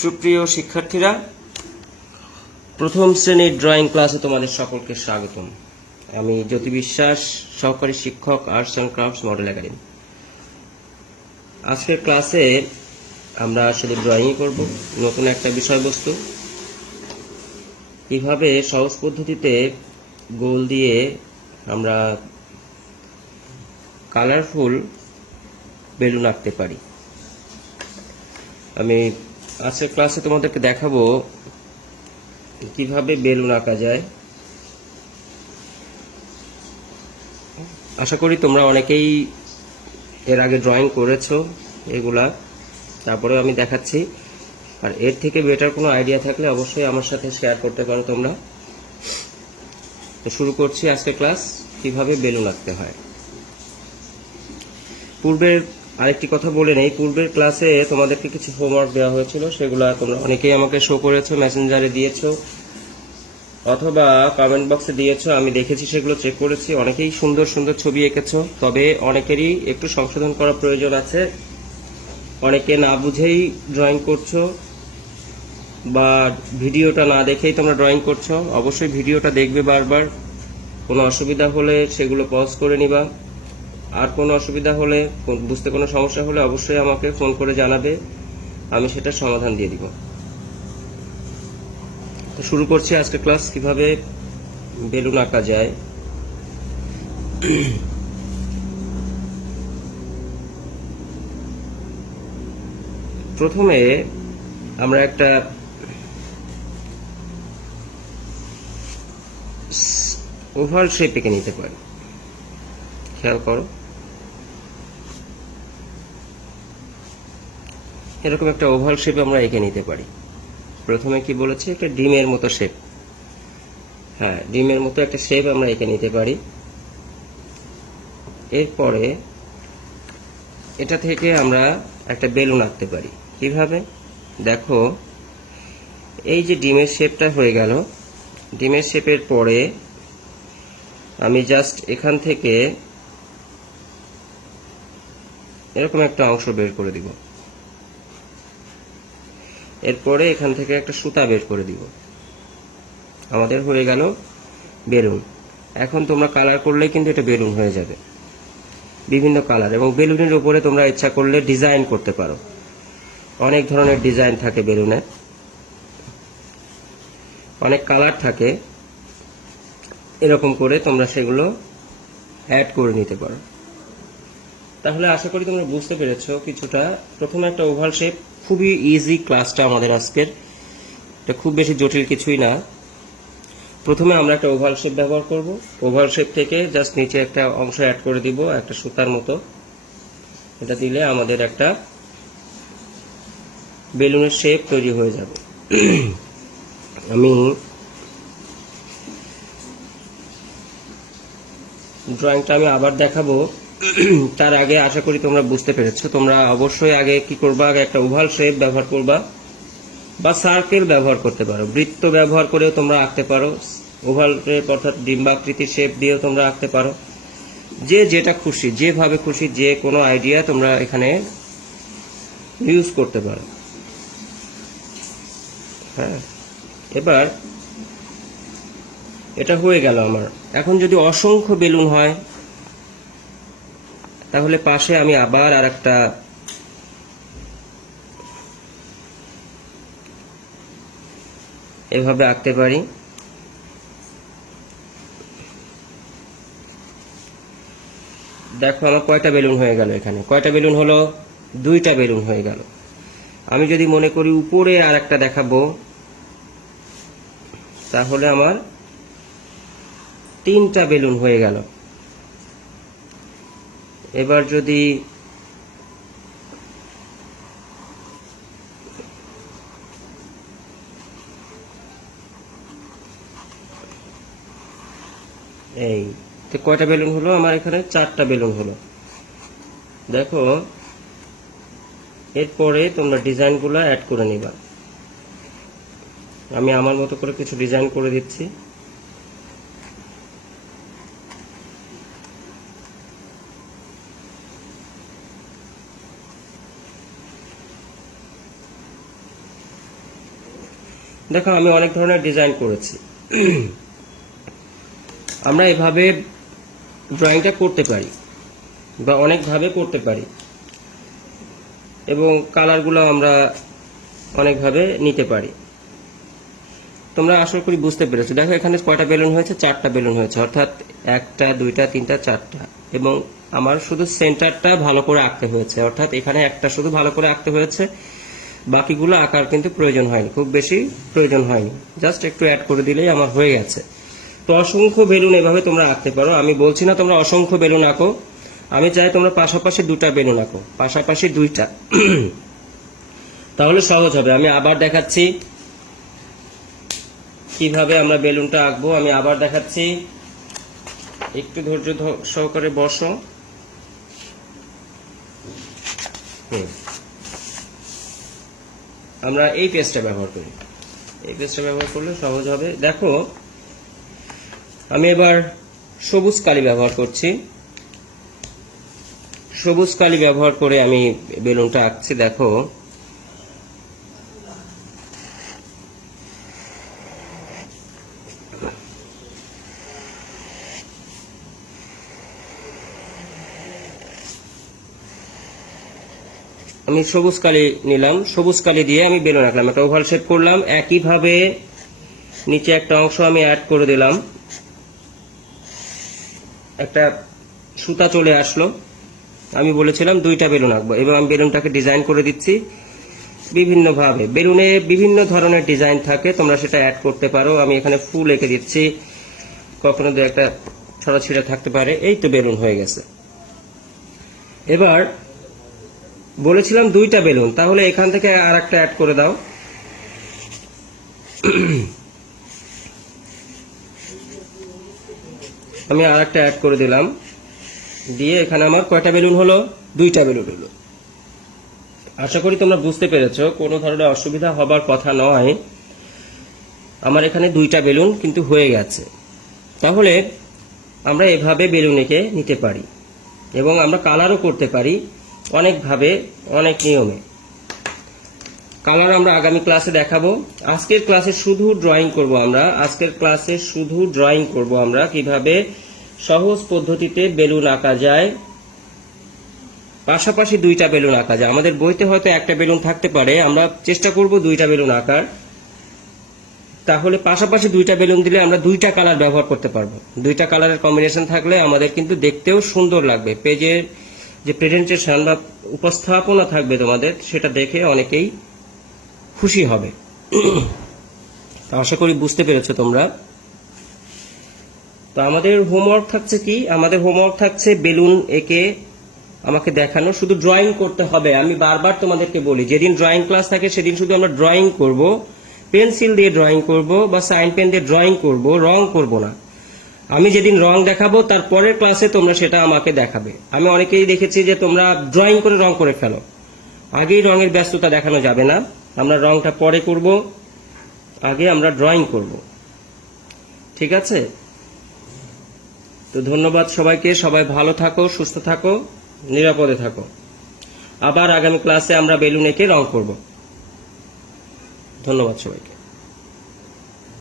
সুপ্রিয় শিক্ষার্থীরা, প্রথম শ্রেণীর ড্রয়িং ক্লাসে তোমাদের সকলকে স্বাগতম। আমি জ্যোতি বিশ্বাস, সহকারী শিক্ষক, arts and crafts model academy. আজকের ক্লাসে আমরা আসলে ড্রয়িং করব, নতুন একটা বিষয়বস্তু। কিভাবে সহজ পদ্ধতিতে গোল দিয়ে আমরা কালারফুল বেলুন আঁকতে পারি। আমি আজকের ক্লাসে তোমাদেরকে দেখাবো কিভাবে বেলুন আঁকা যায়। আশা করি তোমরা অনেকেই এর আগে ড্রয়িং করেছো এগুলা, তারপরে আমি দেখাচ্ছি। আর এর থেকে বেটার কোনো আইডিয়া থাকলে অবশ্যই আমার সাথে শেয়ার করতে পারো তোমরা। তো শুরু করছি আজকের ক্লাস, কিভাবে বেলুন আঁকতে হয়। পূর্বের আরেকটি কথা বলে নেই, পূর্বের ক্লাসে তোমাদেরকে কিছু হোমওয়ার্ক দেওয়া হয়েছিল, সেগুলো তোমরা অনেকেই আমাকে শো করেছো, মেসেঞ্জারে দিয়েছো অথবা কমেন্ট বক্সে দিয়েছো। আমি দেখেছি, সেগুলো চেক করেছি। অনেকেই সুন্দর সুন্দর ছবি এঁকেছো, তবে অনেকেরই একটু সংশোধন করার প্রয়োজন আছে। অনেকে না বুঝেই ড্রয়িং করছো বা ভিডিওটা না দেখেই তোমরা ড্রয়িং করছো। অবশ্যই ভিডিওটা দেখবে বারবার। কোনো অসুবিধা হলে সেগুলো পজ করে নিবা। আর কোনো অসুবিধা হলে, বুঝতে কোনো সমস্যা হলে অবশ্যই আমাকে ফোন করে জানাবে, আমি সেটা সমাধান দিয়ে দিব। তো শুরু করছি আজকে ক্লাস, কিভাবে বেলুন আঁকা যায়। প্রথমে আমরা একটা ওভাল শেপ এঁকে নিতে পারি। খেয়াল করো, এরকম একটা ওভাল শেপ আমরা এঁকে নিতে পারি। প্রথমে কি বলেছে, একটা ডিমের মতো শেপ। হ্যাঁ, ডিমের মতো একটা শেপ আমরা এঁকে নিতে পারি। এরপরে এটা থেকে আমরা একটা বেলুন আঁকতে পারি। কিভাবে দেখো, এই যে ডিমের শেপটা হয়ে গেল, ডিমের শেপের পরে আমি জাস্ট এখান থেকে এরকম একটা অংশ বের করে দিব। এরপরে এখান থেকে একটা সুতা বের করে দিব। আমাদের হয়ে গেল বেলুন। এখন তোমরা কালার করলে কিন্তু এটা বেলুন হয়ে যাবে, বিভিন্ন কালার। এবং বেলুনের উপরে তোমরা ইচ্ছা করলে ডিজাইন করতে পারো। অনেক ধরনের ডিজাইন থাকে বেলুনে, অনেক কালার থাকে। এরকম করে তোমরা সেগুলো অ্যাড করে নিতে পারো। তাহলে আশা করি তোমরা বুঝতে পেরেছো কিছুটা। প্রথমে একটা ওভাল শেপ, খুবই ইজি ক্লাসটা আমাদের আজকের, এটা খুব বেশি জটিল কিছুই না। প্রথমে আমরা একটা ওভাল শেপ ব্যবহার করব। ওভাল শেপ থেকে জাস্ট নিচে একটা অংশ অ্যাড করে দিব, একটা সুতার মতো। এটা দিলে আমাদের একটা বেলুনের শেপ তৈরি হয়ে যাবে। আমি ড্রয়িংটা আবার দেখাবো, তার আগে আশা করি তোমরা বুঝতে পেরেছো। তোমরা অবশ্যই আগে কি করবা, আগে একটা ওভাল শেপ ব্যবহার করবা বা সার্কেল ব্যবহার করতে পারো, বৃত্ত ব্যবহার করেও তোমরা আঁকতে পারো। ওভাল শেপ অর্থাৎ ডিম্বাকৃতির শেপ দিয়েও তোমরা আঁকতে পারো। যে যেটা খুশি, যেভাবে খুশি, যে কোনো আইডিয়া তোমরা এখানে ইউজ করতে পারো। হ্যাঁ, এবার এটা হয়ে গেল আমার। এখন যদি অসংখ্য বেলুন হয়, তাহলে পাশে আমি আবার আরেকটা এভাবে আঁকতে পারি। দেখো আমার কয়টা বেলুন হয়ে গেল এখানে। কয়টা বেলুন হলো? দুইটা বেলুন হয়ে গেল। আমি যদি মনে করি উপরে আরেকটা দেখাবো, তাহলে আমার তিনটা বেলুন হয়ে গেল। এবার যদি এই কয়টা বেলুন হলো আমার এখানে? চারটা বেলুন হলো। দেখো, এরপরে তোমরা ডিজাইনগুলো অ্যাড করে নিবা। আমি আমার মতো করে কিছু ডিজাইন করে দিচ্ছি। দেখো আমি অনেক ধরনের ডিজাইন করেছি। আমরা এভাবে ড্রয়িংটা করতে পারি বা অনেকভাবে করতে পারি, এবং কালারগুলো আমরা অনেকভাবে নিতে পারি। তোমরা আশা করি বুঝতে পেরেছো। দেখো এখানে কয়টা বেলুন হয়েছে, 4টা বেলুন হয়েছে, অর্থাৎ 1টা 2টা 3টা 4টা, এবং আমার শুধু সেন্টারটা ভালো করে আঁকতে হয়েছে, অর্থাৎ এখানে একটা শুধু ভালো করে আঁকতে হয়েছে, বাকিগুলো আঁকার কিন্তু প্রয়োজন হয়নি, খুব বেশি প্রয়োজন হয়নি, জাস্ট একটু অ্যাড করে দিলেই আমার হয়ে গেছে। তো অসংখ্য বেলুন এভাবে তোমরা আঁকতে পারো। আমি বলছি না তোমরা অসংখ্য বেলুন আঁকো, আমি চাই তোমরা পাশাপাশি 2টা বেলুন আঁকো, পাশাপাশি 2টা, তাহলে সহজ হবে। আমি আবার দেখাচ্ছি কিভাবে আমরা বেলুনটা আঁকবো। আমি আবার দেখাচ্ছি, একটু ধৈর্য সহকারে বসো। আমরা এই পেজটা ব্যবহার করি, এই পেজটা ব্যবহার করলে সহজ হবে। দেখো আমি এবার সবুজ কালি ব্যবহার করছি, সবুজ কালি ব্যবহার করে আমি বেলুনটা আঁকছি। দেখো আমি সবুজ কালি নিলাম, সবুজ কালি দিয়ে আমি বেলুন আঁকলাম, একটা ওভাল শেপ করলাম। একইভাবে নিচে একটা অংশ আমি অ্যাড করে দিলাম, একটা সুতা চলে আসলো। আমি বলেছিলাম 2টা বেলুন আঁকবো, এবং আমি বেলুনটাকে ডিজাইন করে দিচ্ছি বিভিন্নভাবে। বেলুনে বিভিন্ন ধরনের ডিজাইন থাকে, তোমরা সেটা অ্যাড করতে পারো। আমি এখানে ফুল এঁকে দিচ্ছি, কখনো দু একটা ছড়াছিড়া থাকতে পারে। এই তো বেলুন হয়ে গেছে। এবার বলেছিলাম 2টা বেলুন, তাহলে এখান থেকে আর একটা অ্যাড করে দাও। আমি আর একটা অ্যাড করে দিলাম, দিয়ে এখানে আমার কয়টা বেলুন হলো, 2টা বেলুন হলো। আশা করি তোমরা বুঝতে পেরেছো, কোনো ধরনের অসুবিধা হবার কথা নয়। আমার এখানে 2টা বেলুন কিন্তু হয়ে গেছে। তাহলে আমরা এভাবে বেলুন এঁকে নিতে পারি, এবং আমরা কালারও করতে পারি অনেকভাবে, অনেক নিয়মে। কালার আমরা আগামী ক্লাসে দেখাবো। আজকের ক্লাসে শুধু ড্রয়িং করব আমরা, আজকের ক্লাসে শুধু ড্রয়িং করব আমরা, কিভাবে সহজ পদ্ধতিতে বেলুন আঁকা যায়, পাশাপাশি 2টা বেলুন আঁকা যায়। আমাদের বইতে হয়তো একটা বেলুন থাকতে পারে, আমরা চেষ্টা করব 2টা বেলুন আঁকার। তাহলে পাশাপাশি 2টা বেলুন দিলে আমরা 2টা কালার ব্যবহার করতে পারবো। 2টা কালারের কম্বিনেশন থাকলে আমাদের কিন্তু দেখতেও সুন্দর লাগবে। পেজের যে প্রেজেন্টেশন বা উপস্থাপনা থাকবে তোমাদের, সেটা দেখে অনেকেই খুশি হবে। আশা করি বুঝতে পেরেছো তোমরা। তো আমাদের হোমওয়ার্ক থাকছে কি, আমাদের হোমওয়ার্ক থাকছে বেলুন এঁকে আমাকে দেখানো, শুধু ড্রয়িং করতে হবে। আমি বারবার তোমাদেরকে বলি, যেদিন ড্রয়িং ক্লাস থাকে সেদিন শুধু আমরা ড্রয়িং করব, পেন্সিল দিয়ে ড্রয়িং করব বা সাইন পেন দিয়ে ড্রয়িং করব, রং করব না। আমি যেদিন রং দেখাবো তার পরের ক্লাসে তোমরা সেটা আমাকে দেখাবে। আমি অনেকেই দেখেছি যে তোমরা ড্রয়িং করে রং করে ফেলো, আগেই রঙের ব্যস্ততা দেখানো যাবে না। আমরা রংটা পরে করব, আগে আমরা ড্রয়িং করব, ঠিক আছে? তো ধন্যবাদ সবাইকে, সবাই ভালো থাকো, সুস্থ থাকো, নিরাপদে থাকো। আবার আগামী ক্লাসে আমরা বেলুন এঁকে রং করব। ধন্যবাদ সবাইকে।